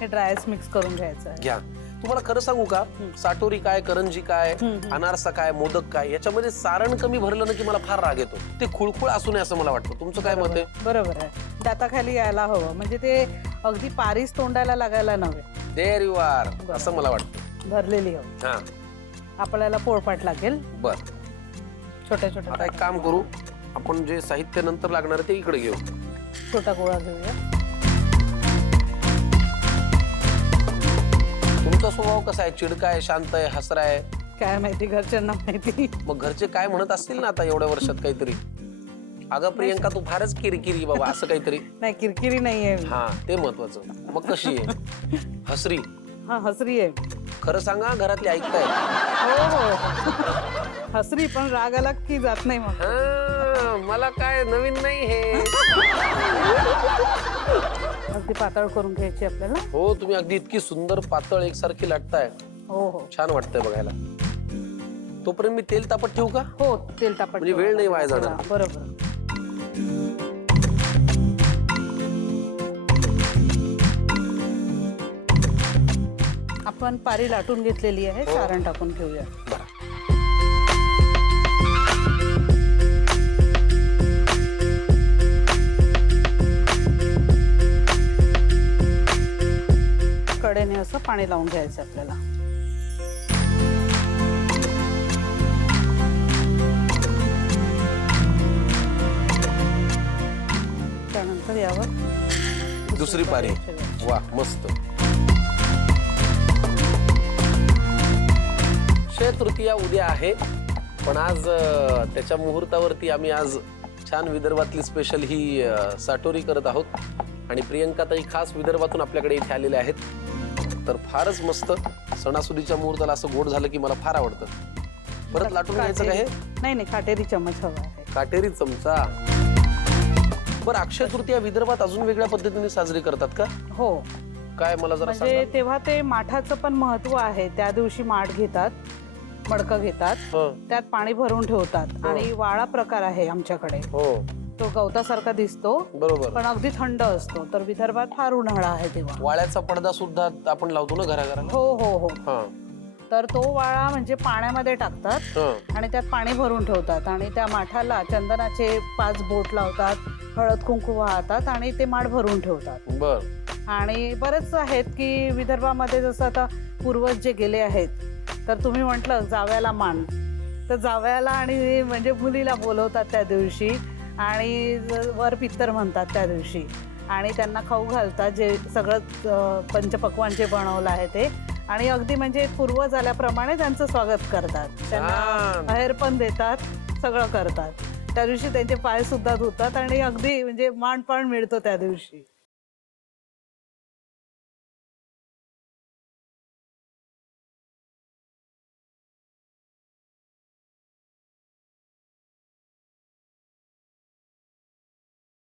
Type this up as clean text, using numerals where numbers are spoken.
हे Dryas mix करून घ्यायचं आहे. घ्या. तुम्हाला खरं सांगू का, साटोरी काय, करंजी काय, अनारसा काय, मोदक काय, याच्यामध्ये सारण कमी भरलं ना की मला फार राग येतो. ते खुळखुळ असू नये असं मला वाटतं. तुमचं काय मत आहे? बरोबर आहे, दाताखाली यायला हवं, म्हणजे ते अगदी पारीस तोंडाला लागायला नव्हे. देअर यू आर, असं मला वाटतं. भरलेली हवं. हा, आपल्याला पोळपाट लागेल. बर. छोट्या छोट्या आता एक काम करू, आपण जे साहित्य नंतर लागणार आहे ते इकडे घेऊ. छोटा गोळा घेऊया. तुमचा स्वभाव कसा आहे? चिडका आहे, शांत आहे, हसरा आहे? काय माहिती, घरच्यांना माहिती. मग घरचे काय म्हणत असतील ना आता एवढ्या वर्षात काहीतरी, अगं प्रियंका तू फारच किरकिरी बाबा, असं काहीतरी? नाही, किरकिरी नाहीये. हा, ते महत्वाचं. मग कशी आहे? हसरी? हा, हसरी आहे. खरं सांगा, घरातले ऐकताय? हो हो, हसरी, पण राग आला की जात नाही मग. मला काय नवीन नाही हे. अगदी पातळ करून घ्यायची आपल्याला. हो, तुम्ही अगदी इतकी सुंदर पातळ एकसारखी लाटताय. हो हो छान वाटतंय बघायला. तोपर्यंत मी तेल तापत ठेवू का? हो, तेल तापत म्हणजे वेळ नाही वाया जाणार. बरोबर. आपण पारी लाटून घेतलेली आहे, सारण टाकून घेऊया. कडेने असं पाणी लावून घ्यायचं आपल्याला. त्यानंतर यावर दुसरी पारी. वा, मस्त. अक्षय तृतीया उद्या आहे, पण आज त्याच्या मुहूर्तावरती आम्ही आज छान विदर्भातली स्पेशल ही साटोरी करत आहोत. आणि प्रियंका ताई खास विदर्भातून आपल्याकडे इथे आलेले आहेत. तर फारच मस्त. सणासुदीच्या मुहूर्ताला असं गोड झालं की मला फार आवडतं. परत लाटून घ्यायचं का हे? नाही नाही, काटेरी चम्मच हवा आहे. काटेरी चमचा. बरं, अक्षय तृतीया विदर्भात अजून वेगळ्या पद्धतीने साजरी करतात का? हो. काय, मला जरा म्हणजे तेव्हा ते माठाचं पण महत्व आहे. त्या दिवशी माठ घेतात, मडकं घेतात, त्यात पाणी भरून ठेवतात. आणि वाळा प्रकार आहे आमच्याकडे. हो, तो गवतासारखा दिसतो, बरोबर, पण अगदी थंड असतो. तर विदर्भात फार उन्हाळा आहे तेव्हा. वाळ्याचा पडदा सुद्धा आपण लावतो ना घराघराला. हो हो हो. हा. तर तो वाळा म्हणजे पाण्यामध्ये टाकतात आणि त्यात पाणी भरून ठेवतात. आणि त्या माठाला चंदनाचे 5 बोट लावतात, हळद कुंकू वाहतात आणि ते माठ भरून ठेवतात. बर. आणि बरेच आहेत की विदर्भामध्ये, जसं आता पूर्वज जे गेले आहेत, तर तुम्ही म्हटलं जावयाला मान, तर जावयाला आणि म्हणजे मुलीला बोलवतात त्या दिवशी. आणि वर पित्तर म्हणतात त्या दिवशी. आणि त्यांना खाऊ घालतात, जे सगळं पंचपक्वान जे बनवलं आहे ते. आणि अगदी म्हणजे पूर्वज आल्याप्रमाणे त्यांचं स्वागत करतात. त्यांना बाहेर पण देतात, सगळं करतात. त्या दिवशी त्यांचे पाय सुद्धा धुतात आणि अगदी म्हणजे मानपान मिळतो त्या दिवशी.